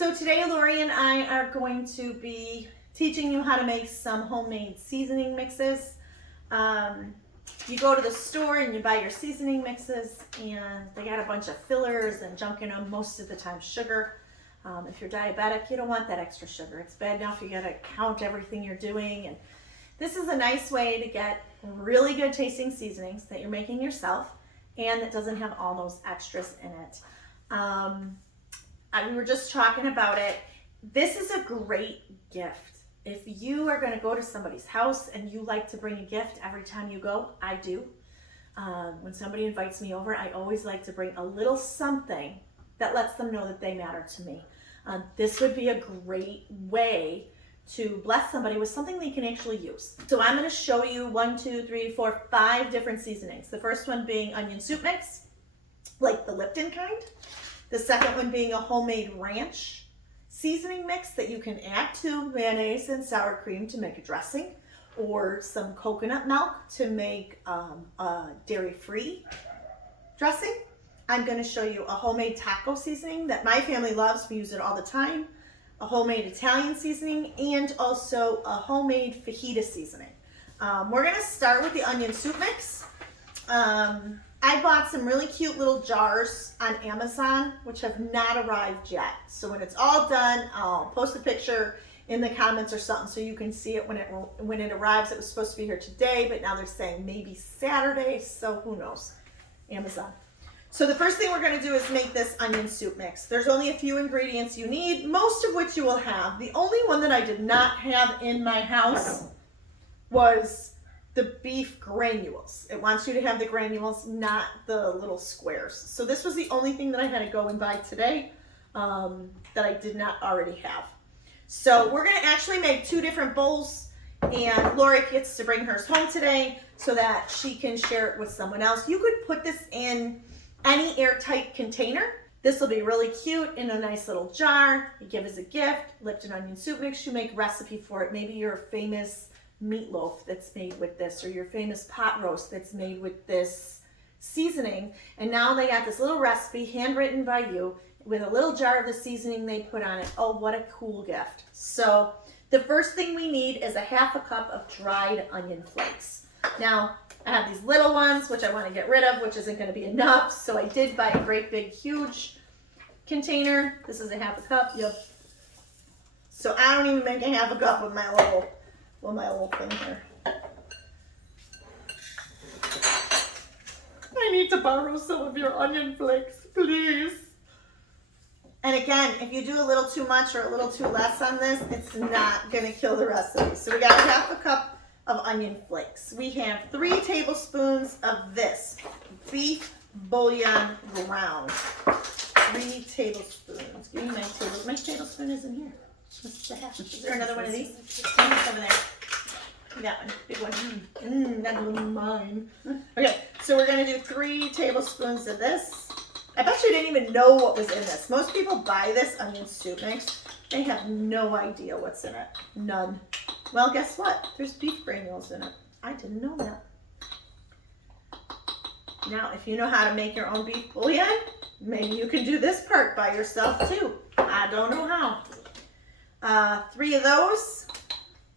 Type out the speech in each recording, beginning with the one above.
So today Lori and I are going to be teaching you how to make some homemade seasoning mixes. You go to the store and you buy your seasoning mixes and they got a bunch of fillers and junk in them, most of the time sugar. If you're diabetic, you don't want that extra sugar. It's bad enough you gotta count everything you're doing. And this is a nice way to get really good tasting seasonings that you're making yourself and that doesn't have all those extras in it. We were just talking about it. This is a great gift. If you are going to go to somebody's house and you like to bring a gift every time you go, I do. When somebody invites me over, I always like to bring a little something that lets them know that they matter to me. This would be a great way to bless somebody with something they can actually use. So I'm going to show you 5 different seasonings. The first one being onion soup mix, like the Lipton kind. The second one being a homemade ranch seasoning mix that you can add to mayonnaise and sour cream to make a dressing, or some coconut milk to make a dairy-free dressing. I'm going to show you a homemade taco seasoning that my family loves. We use it all the time. A homemade Italian seasoning, and also a homemade fajita seasoning. We're going to start with the onion soup mix. I bought some really cute little jars on Amazon, which have not arrived yet. So when it's all done, I'll post a picture in the comments or something so you can see it when it arrives. It was supposed to be here today, but now they're saying maybe Saturday, so who knows? Amazon. So the first thing we're going to do is make this onion soup mix. There's only a few ingredients you need, most of which you will have. The only one that I did not have in my house was the beef granules. It wants you to have the granules, not the little squares. So this was the only thing that I had to go and buy today that I did not already have. So we're going to actually make 2 different bowls, and Lori gets to bring hers home today so that she can share it with someone else. You could put this in any airtight container. This will be really cute in a nice little jar. You give as a gift. Lipton onion soup mix, you make recipe for it. Maybe your famous meatloaf that's made with this, or your famous pot roast that's made with this seasoning. And now they got this little recipe handwritten by you with a little jar of the seasoning they put on it. Oh, what a cool gift. So the first thing we need is a 1/2 cup of dried onion flakes. Now I have these little ones which I want to get rid of, which isn't going to be enough, so I did buy a great big huge container. This is a 1/2 cup. Yep. So I don't even make a 1/2 cup with my little thing here. I need to borrow some of your onion flakes, please. And again, if you do a little too much or a little too less on this, it's not going to kill the recipe. So we got a 1/2 cup of onion flakes. We have 3 tablespoons of this beef bouillon ground. 3 tablespoons. Give me my tablespoon. My tablespoon is in here. Is there another one of these? Over there. That one, big one. That one's mine. Okay, so we're gonna do 3 tablespoons of this. I bet you didn't even know what was in this. Most people buy this onion soup mix. They have no idea what's in it. None. Well, guess what? There's beef granules in it. I didn't know that. Now, if you know how to make your own beef bouillon, maybe you can do this part by yourself too. I don't know how. 3 of those.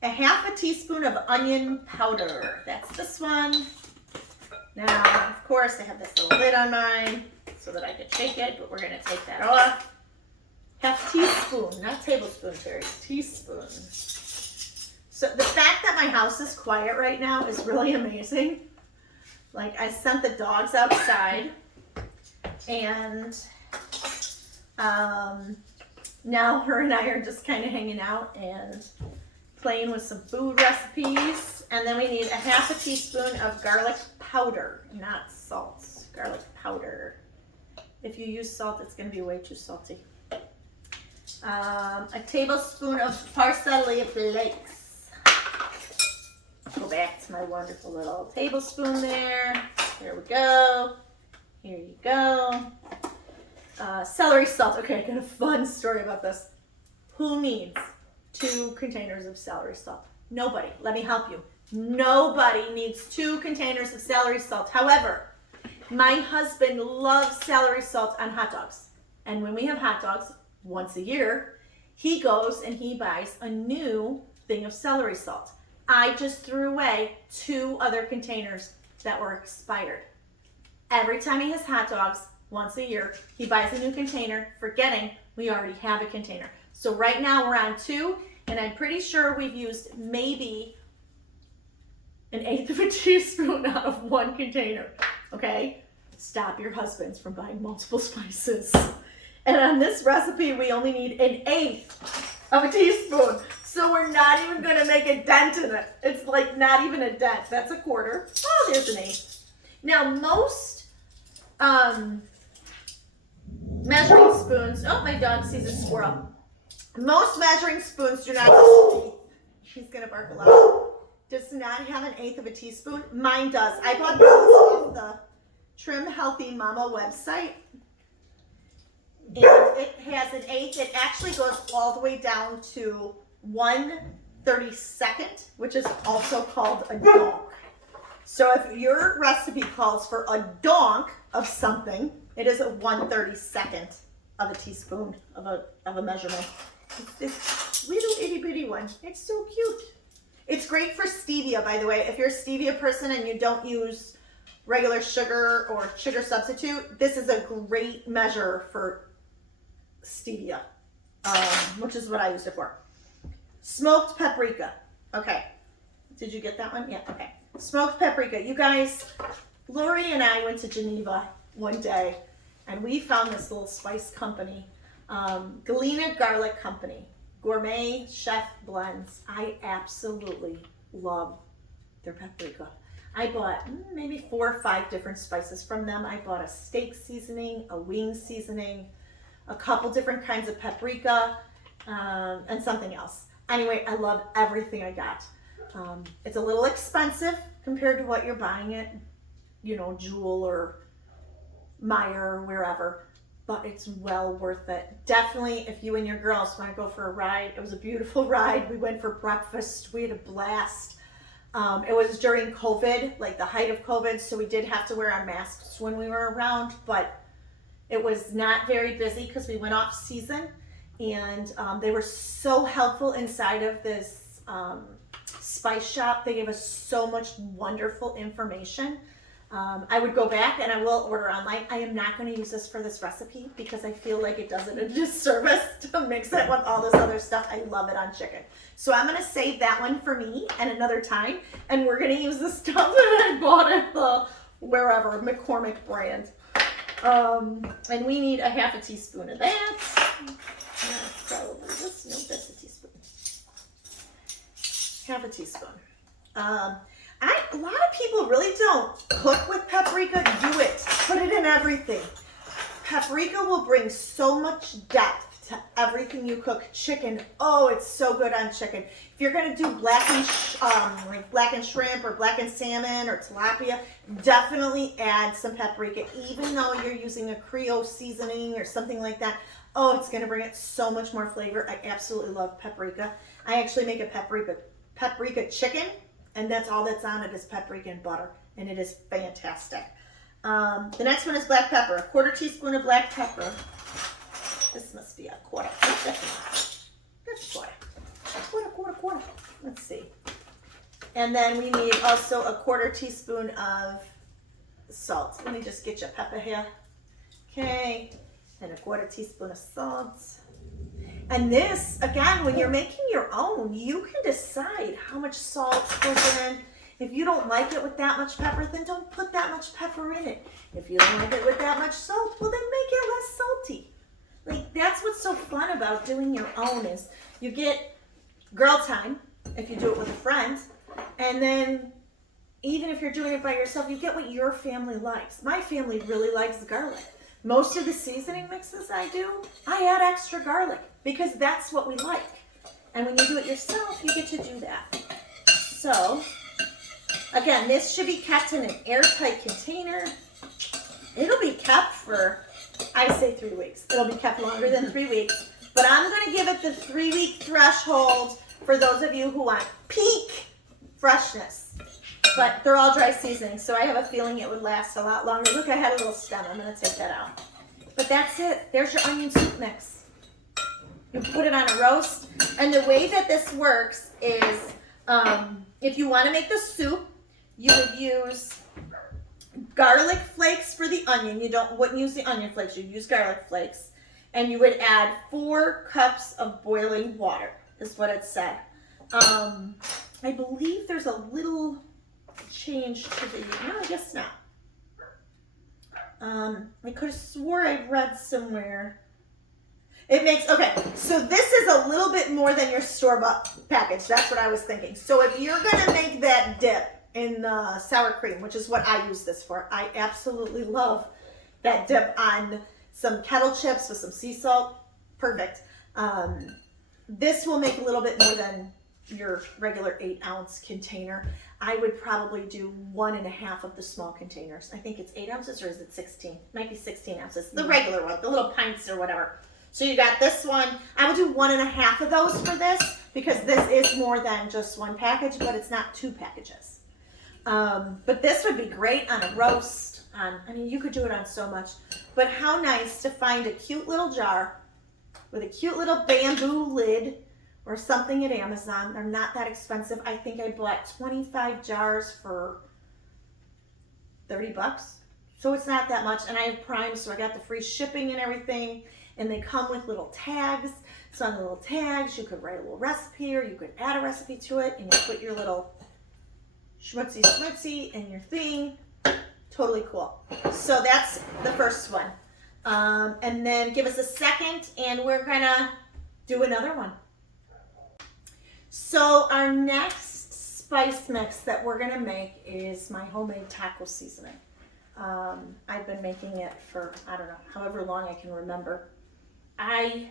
A 1/2 teaspoon of onion powder. That's this one. Now, of course, I have this little lid on mine so that I can shake it, but we're going to take that off. 1/2 teaspoon, not tablespoon, Terry, teaspoon. So the fact that my house is quiet right now is really amazing. Like, I sent the dogs outside, and now her and I are just kind of hanging out and playing with some food recipes. And then we need a 1/2 teaspoon of garlic powder, not salt, garlic powder. If you use salt, it's going to be way too salty. A tablespoon of parsley flakes. Go back to my wonderful little tablespoon there. Here we go. Here you go. Celery salt. Okay, I got a fun story about this. Who needs 2 containers of celery salt? Nobody. Let me help you. Nobody needs 2 containers of celery salt. However, my husband loves celery salt on hot dogs. And when we have hot dogs, once a year, he goes and he buys a new thing of celery salt. I just threw away 2 other containers that were expired. Every time he has hot dogs, once a year, he buys a new container, forgetting we already have a container. So right now we're on 2, and I'm pretty sure we've used maybe 1/8 of a teaspoon out of 1 container, okay? Stop your husbands from buying multiple spices. And on this recipe, we only need 1/8 of a teaspoon. So we're not even gonna make a dent in it. It's like not even a dent. That's a 1/4. Oh, there's 1/8. Now most measuring spoons, oh, my dog sees a squirrel. Most measuring spoons do not, he's gonna bark a lot, does not have 1/8 of a teaspoon. Mine does. I bought this off the Trim Healthy Mama website. And it has 1/8. It actually goes all the way down to 1/32, which is also called a donk. So if your recipe calls for a donk of something, it is a 1/32 of a teaspoon of a measurement. It's this little itty bitty one. It's so cute. It's great for stevia, by the way. If you're a stevia person and you don't use regular sugar or sugar substitute, this is a great measure for stevia, which is what I used it for. Smoked paprika. Okay. Did you get that one? Yeah, okay. Smoked paprika. You guys, Lori and I went to Geneva one day, and we found this little spice company, Galena Garlic Company, gourmet chef blends. I absolutely love their paprika. I bought maybe 4 or 5 different spices from them. I bought a steak seasoning, a wing seasoning, a couple different kinds of paprika, and something else. Anyway, I love everything I got. It's a little expensive compared to what you're buying at, Jewel or Meijer or wherever, but it's well worth it. Definitely, if you and your girls want to go for a ride, it was a beautiful ride. We went for breakfast. We had a blast. It was during COVID, like the height of COVID, so we did have to wear our masks when we were around, but it was not very busy because we went off season, and they were so helpful inside of this spice shop. They gave us so much wonderful information. I would go back and I will order online. I am not going to use this for this recipe because I feel like it does it a disservice to mix it with all this other stuff. I love it on chicken. So I'm going to save that one for me and another time. And we're going to use the stuff that I bought at the wherever, McCormick brand. And we need a 1/2 teaspoon of that. That's probably this. No, that's a teaspoon. 1/2 teaspoon. A lot of people really don't cook with paprika. Do it. Put it in everything. Paprika will bring so much depth to everything you cook. Chicken, oh, it's so good on chicken. If you're gonna do blackened shrimp or blackened salmon or tilapia, definitely add some paprika. Even though you're using a Creole seasoning or something like that, oh, it's gonna bring it so much more flavor. I absolutely love paprika. I actually make a paprika chicken. And that's all that's on it is paprika and butter. And it is fantastic. The next one is black pepper. 1/4 teaspoon of black pepper. This must be a 1/4. That's a 1/4. Quarter. Let's see. And then we need also a 1/4 teaspoon of salt. Let me just get your pepper here. Okay. And a 1/4 teaspoon of salt. And this, again, when you're making your own, you can decide how much salt goes in. If you don't like it with that much pepper, then don't put that much pepper in it. If you don't like it with that much salt, well, then make it less salty. Like, that's what's so fun about doing your own is you get girl time if you do it with a friend. And then even if you're doing it by yourself, you get what your family likes. My family really likes garlic. Most of the seasoning mixes I do, I add extra garlic because that's what we like. And when you do it yourself, you get to do that. So, again, this should be kept in an airtight container. It'll be kept for, I say 3 weeks. It'll be kept longer than 3 weeks. But I'm going to give it the 3-week threshold for those of you who want peak freshness. But they're all dry seasoning, so I have a feeling it would last a lot longer. Look, I had a little stem. I'm going to take that out. But that's it. There's your onion soup mix. You put it on a roast. And the way that this works is if you want to make the soup, you would use garlic flakes for the onion. You wouldn't use the onion flakes, you'd use garlic flakes. And you would add 4 cups of boiling water, is what it said. I believe there's a little change to the, no, I guess not. I could have swore I read somewhere. It makes, okay, so this is a little bit more than your store-bought package. That's what I was thinking. So if you're going to make that dip in the sour cream, which is what I use this for, I absolutely love that dip on some kettle chips with some sea salt. Perfect. This will make a little bit more than your regular 8-ounce container. I would probably do 1.5 of the small containers. I think it's 8 ounces, or is it 16? It might be 16 ounces. The regular one, the little pints or whatever. So you got this one. I would do 1.5 of those for this, because this is more than just 1 package, but it's not 2 packages. But this would be great on a roast. I mean, you could do it on so much. But how nice to find a cute little jar with a cute little bamboo lid or something at Amazon. They're not that expensive. I think I bought 25 jars for $30. So it's not that much. And I have Prime, so I got the free shipping and everything. And they come with little tags. So on the little tags, you could write a little recipe, or you could add a recipe to it, and you put your little schmutzy in your thing. Totally cool. So that's the first one. And then give us a second, and we're gonna do another one. So our next spice mix that we're gonna make is my homemade taco seasoning. I've been making it for, I don't know, however long I can remember. I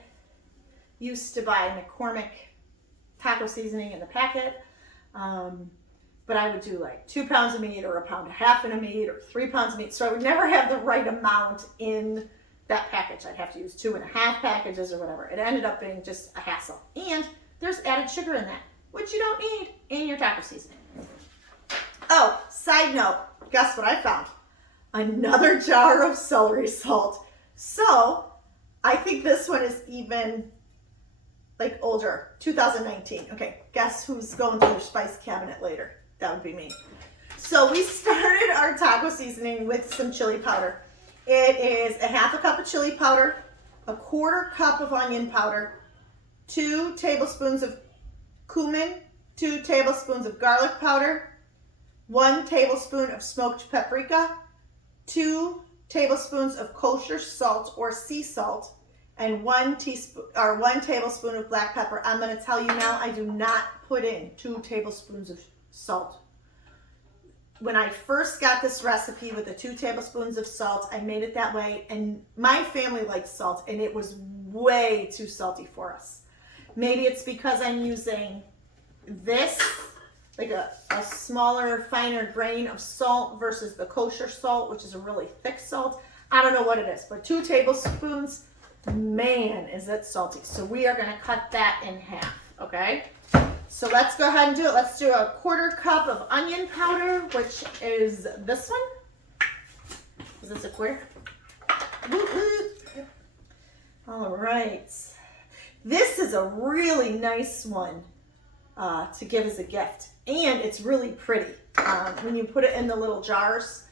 used to buy McCormick taco seasoning in the packet, but I would do like 2 pounds of meat, or 1.5 pounds of meat, or 3 pounds of meat. So I would never have the right amount in that package. I'd have to use 2.5 packages or whatever. It ended up being just a hassle. And there's added sugar in that, which you don't need in your taco seasoning. Oh, side note, guess what I found? Another jar of celery salt. So I think this one is even like older, 2019. Okay, guess who's going through your spice cabinet later? That would be me. So we started our taco seasoning with some chili powder. It is 1/2 cup of chili powder, 1/4 cup of onion powder, 2 tablespoons of cumin, 2 tablespoons of garlic powder, 1 tablespoon of smoked paprika, 2 tablespoons of kosher salt or sea salt, and 1 tablespoon of black pepper. I'm going to tell you now, I do not put in 2 tablespoons of salt. When I first got this recipe with the 2 tablespoons of salt, I made it that way, and my family likes salt, and it was way too salty for us. Maybe it's because I'm using this, like a smaller, finer grain of salt versus the kosher salt, which is a really thick salt. I don't know what it is, but 2 tablespoons, man, is it salty. So we are going to cut that in half, okay? So let's go ahead and do it. Let's do 1/4 cup of onion powder, which is this one. Is this a 1/4? All right. This is a really nice one to give as a gift. And it's really pretty when you put it in the little jars.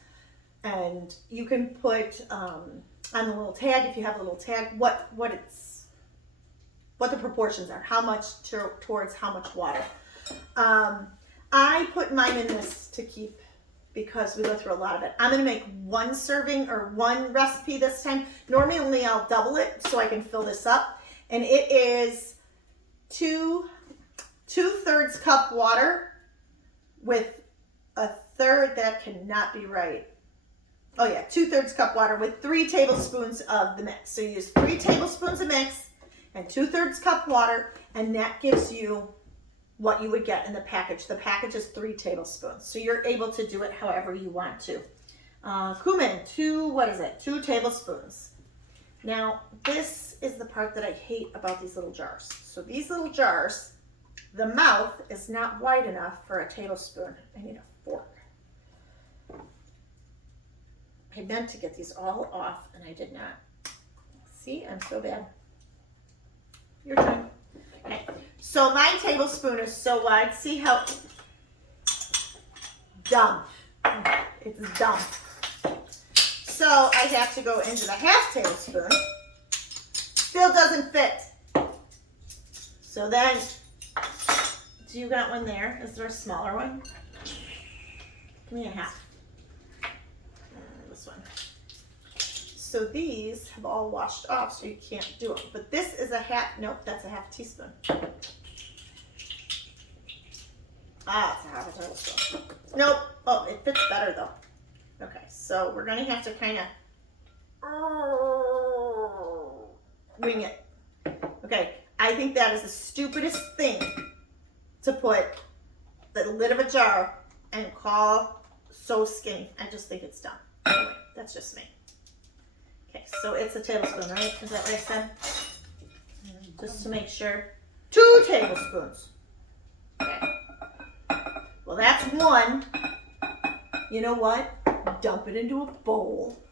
And you can put on the little tag, if you have a little tag, what the proportions are, how much towards how much water. I put mine in this to keep, because we go through a lot of it. I'm going to make 1 serving or 1 recipe this time. Normally I'll double it so I can fill this up. And it is 2/3 cup water with 1/3, that cannot be right. Oh yeah, 2/3 cup water with 3 tablespoons of the mix. So you use 3 tablespoons of mix and 2/3 cup water, and that gives you what you would get in the package. The package is 3 tablespoons. So you're able to do it however you want to. Cumin, 2 tablespoons. Now, this is the part that I hate about these little jars. So these little jars, the mouth is not wide enough for a tablespoon. I need a fork. I meant to get these all off, and I did not. See, I'm so bad. Your turn. So my tablespoon is so wide. See how dumb. It's dumb. So I have to go into the half tablespoon. Still doesn't fit. So then, do you got one there? Is there a smaller one? Give me a half. This one. So these have all washed off, so you can't do them. But this is a half, nope, that's a half teaspoon. Ah, it's a half a tablespoon. Nope, oh, it fits better though. Okay, so we're gonna have to kind of wing it. Okay, I think that is the stupidest thing to put the lid of a jar and call so skinny. I just think it's dumb. Anyway, that's just me. Okay, so it's a tablespoon, right? Is that what I said? Just to make sure. 2 tablespoons. Okay. Well, that's 1. You know what? Dump it into a bowl.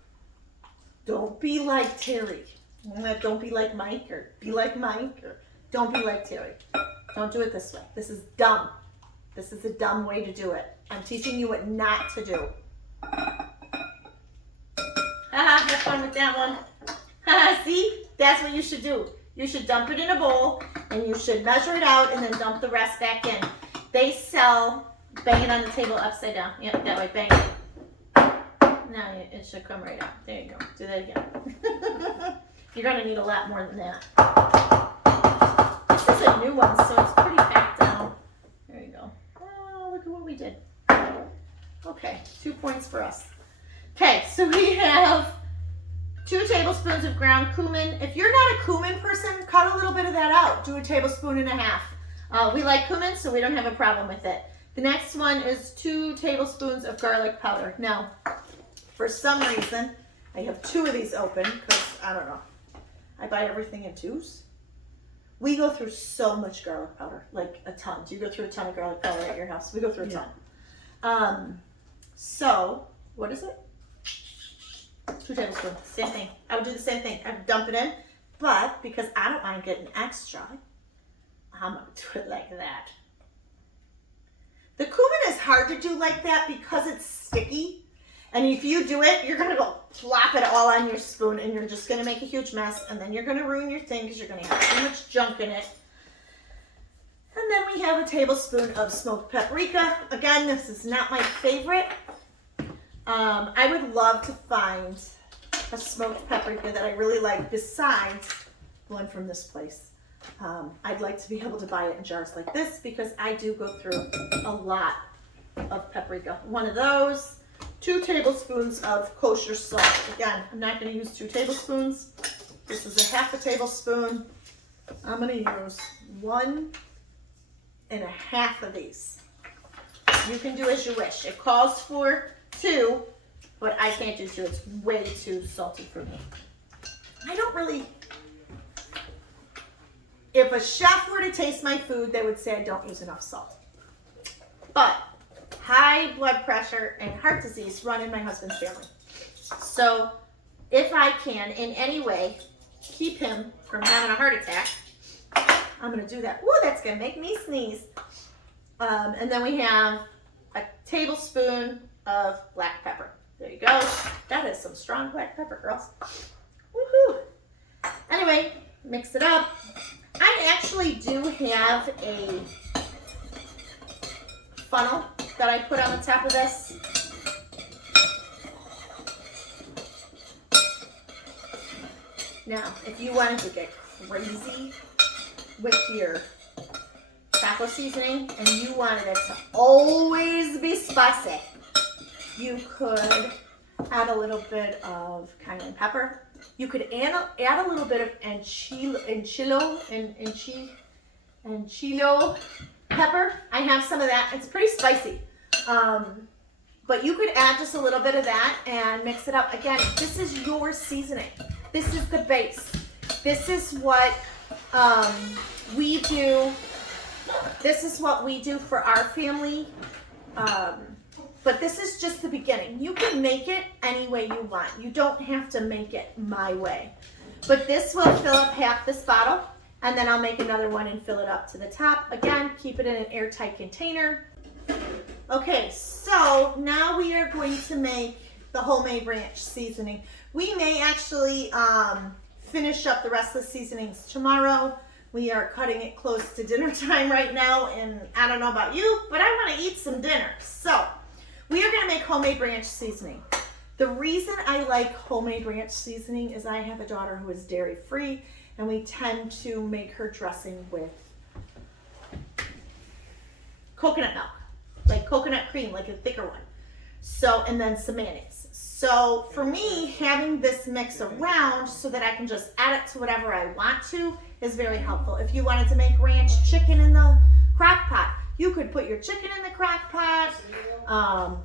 Don't be like Terry. Don't be like Mike, or be like Mike, or don't be like Terry. Don't do it this way. This is dumb. This is a dumb way to do it. I'm teaching you what not to do. Haha, have fun with that one. Haha, see? That's what you should do. You should dump it in a bowl, and you should measure it out, and then dump the rest back in. They sell, bang it on the table upside down. Yep, that way, bang it. Now it should come right out. There you go. Do that again. You're going to need a lot more than that. This is a new one, so it's pretty packed down. There you go. Oh, look at what we did. Okay, 2 points for us. Okay, so we have 2 tablespoons of ground cumin. If you're not a cumin person, cut a little bit of that out. Do a tablespoon and a half. We like cumin, so we don't have a problem with it. The next one is 2 tablespoons of garlic powder. Now, for some reason, I have 2 of these open because, I don't know, I buy everything in 2s. We go through so much garlic powder, like a ton. Do you go through a ton of garlic powder at your house? We go through a ton. So, what is it? 2 tablespoons, same thing. I would do the same thing. I would dump it in, but because I don't mind getting extra, I'm going to do it like that. The cumin is hard to do like that because it's sticky. And if you do it, you're going to go plop it all on your spoon, and you're just going to make a huge mess, and then you're going to ruin your thing because you're going to have too much junk in it. And then we have a tablespoon of smoked paprika. Again, this is not my favorite. I would love to find a smoked paprika that I really like besides one from this place. I'd like to be able to buy it in jars like this because I do go through a lot of paprika. One of those. 2 tablespoons of kosher salt. Again, I'm not going to use 2 tablespoons. This is a half a tablespoon. I'm going to use 1 1/2 of these. You can do as you wish. It calls for 2, but I can't do 2. It's way too salty for me. I don't really... If a chef were to taste my food, they would say I don't use enough salt. But high blood pressure and heart disease run in my husband's family. So if I can in any way keep him from having a heart attack, I'm going to do that. Ooh, that's going to make me sneeze. And then we have a tablespoon of black pepper. There you go. That is some strong black pepper, girls. Woohoo! Anyway, mix it up. I actually do have a funnel that I put on the top of this. Now, if you wanted to get crazy with your taco seasoning and you wanted it to always be spicy, you could add a little bit of cayenne pepper. You could add a little bit of enchilo pepper. I have some of that. It's pretty spicy. But you could add just a little bit of that and mix it up. Again, this is your seasoning. This is the base. This is what we do. This is what we do for our family. But this is just the beginning. You can make it any way you want. You don't have to make it my way. But this will fill up half this bottle. And then I'll make another one and fill it up to the top. Again, keep it in an airtight container. Okay, so now we are going to make the homemade ranch seasoning. We may actually finish up the rest of the seasonings tomorrow. We are cutting it close to dinner time right now, and I don't know about you, but I want to eat some dinner. So we are going to make homemade ranch seasoning. The reason I like homemade ranch seasoning is I have a daughter who is dairy free, and we tend to make her dressing with coconut milk, like coconut cream, like a thicker one. So, and then some mayonnaise. So for me, having this mix around so that I can just add it to whatever I want to is very helpful. If you wanted to make ranch chicken in the crock pot, you could put your chicken in the crock pot,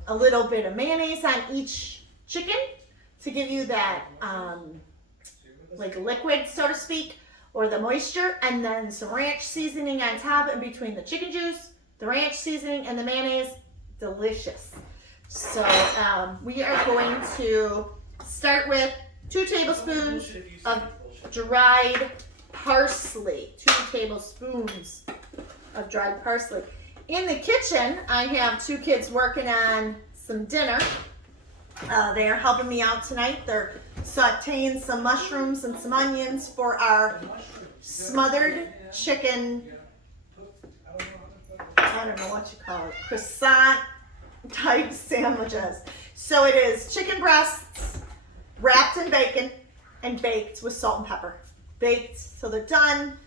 a little bit of mayonnaise on each chicken to give you that like liquid, so to speak, or the moisture, and then some ranch seasoning on top in between the chicken juice, the ranch seasoning, and the mayonnaise. Delicious. So we are going to start with 2 tablespoons of dried parsley. 2 tablespoons of dried parsley. In the kitchen, I have 2 kids working on some dinner. They are helping me out tonight. They're sauteing some mushrooms and some onions for our smothered chicken, I don't know what you call it, croissant type sandwiches. So it is chicken breasts wrapped in bacon and baked with salt and pepper. Baked till they're done.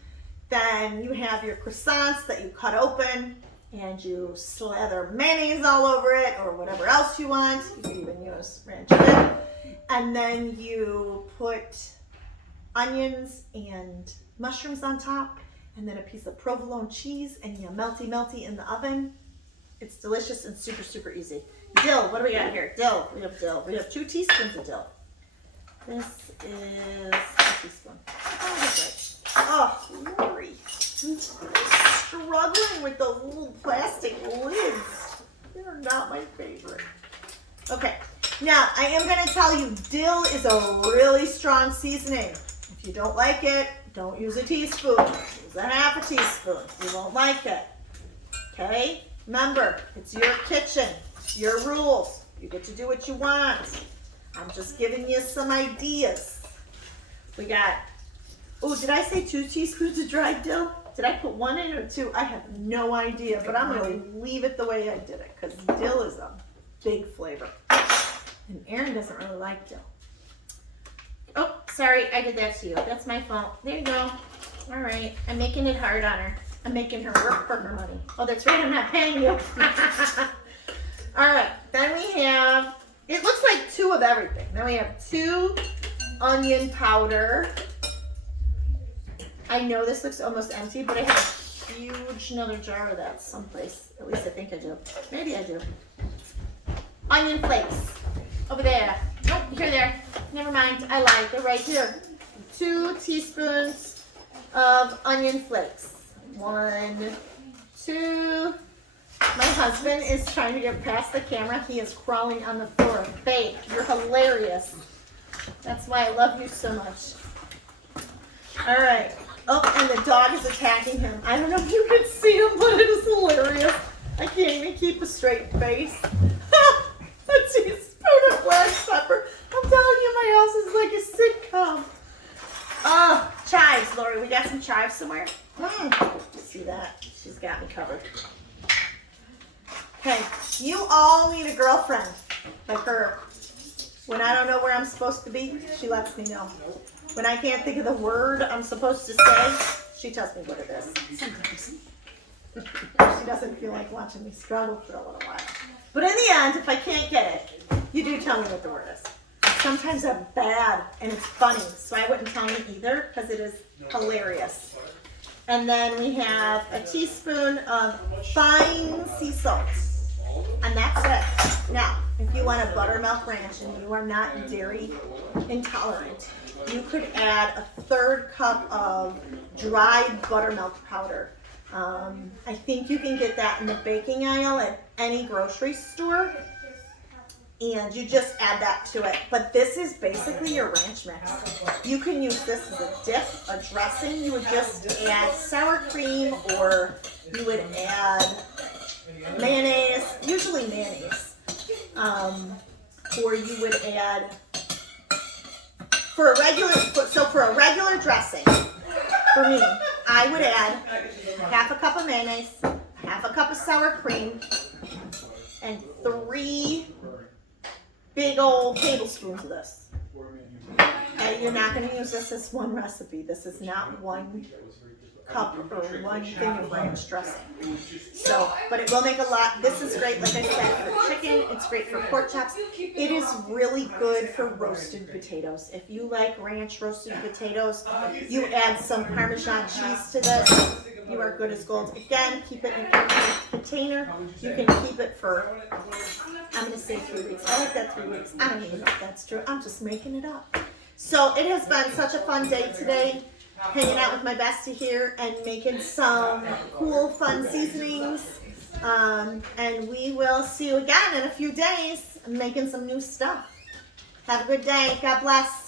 Then you have your croissants that you cut open and you slather mayonnaise all over it or whatever else you want. You can even use ranch dip. And then you put onions and mushrooms on top, and then a piece of provolone cheese, and you melty in the oven. It's delicious and super, super easy. Dill, what do we got here? Dill, we have dill. We have 2 teaspoons of dill. This is a teaspoon. Oh, Lori, I'm struggling with those little plastic lids. They're not my favorite. Okay, now I am going to tell you, dill is a really strong seasoning. If you don't like it, don't use a teaspoon. Use a half a teaspoon. You won't like it. Okay? Remember, it's your kitchen, your rules. You get to do what you want. I'm just giving you some ideas. We got, oh, did I say 2 teaspoons of dried dill? Did I put 1 in or 2? I have no idea, but I'm going to leave it the way I did it because dill is a big flavor. And Erin doesn't really like dill. Oh, sorry, I did that to you. That's my fault. There you go. All right, I'm making it hard on her. I'm making her work for her money. Oh, that's right, I'm not paying you. All right, then we have, it looks like 2 of everything. Then we have 2 onion powder. I know this looks almost empty, but I have a huge another jar of that someplace. At least I think I do. Maybe I do. Onion flakes. Over there. Nope, you're there. Never mind, I lied. They're right here. 2 teaspoons of onion flakes. 1, 2. My husband is trying to get past the camera. He is crawling on the floor. Babe, you're hilarious. That's why I love you so much. All right. Oh, and the dog is attacking him. I don't know if you can see him, but it is hilarious. I can't even keep a straight face. A teaspoon of black pepper. I'm telling you, my house is like a sitcom. Oh, chives, Lori. We got some chives somewhere? See that? She's got me covered. Okay, you all need a girlfriend like her. When I don't know where I'm supposed to be, she lets me know. When I can't think of the word I'm supposed to say, she tells me what it is. Sometimes. She doesn't feel like watching me struggle for a little while. But in the end, if I can't get it, you do tell me what the word is. Sometimes I'm bad and it's funny, so I wouldn't tell me either because it is hilarious. And then we have a teaspoon of fine sea salt. And that's it. Now, if you want a Buttermilk Ranch and you are not dairy intolerant, you could add a 1/3 cup of dried buttermilk powder. I think you can get that in the baking aisle at any grocery store. and you just add that to it. But this is basically your ranch mix. You can use this as a dip, a dressing. You would just add sour cream, or you would add mayonnaise, usually mayonnaise. Or you would add, for a regular dressing, for me, I would add half a cup of mayonnaise, half a cup of sour cream, and 3 big old tablespoons of this. And you're not going to use this as one recipe. This is not 1 cup or 1 thing of ranch dressing. So, but it will make a lot. This is great, like I said, for chicken. It's great for pork chops. It is really good for roasted potatoes. If you like ranch roasted potatoes, you add some Parmesan cheese to this. You are good as gold. Again, keep it in an airtight container. You can keep it for, I'm going to say 3 weeks. I like that 3 weeks. I don't even know if that's true. I'm just making it up. So it has been such a fun day today, hanging out with my bestie here and making some cool, fun seasonings. And we will see you again in a few days making some new stuff. Have a good day. God bless.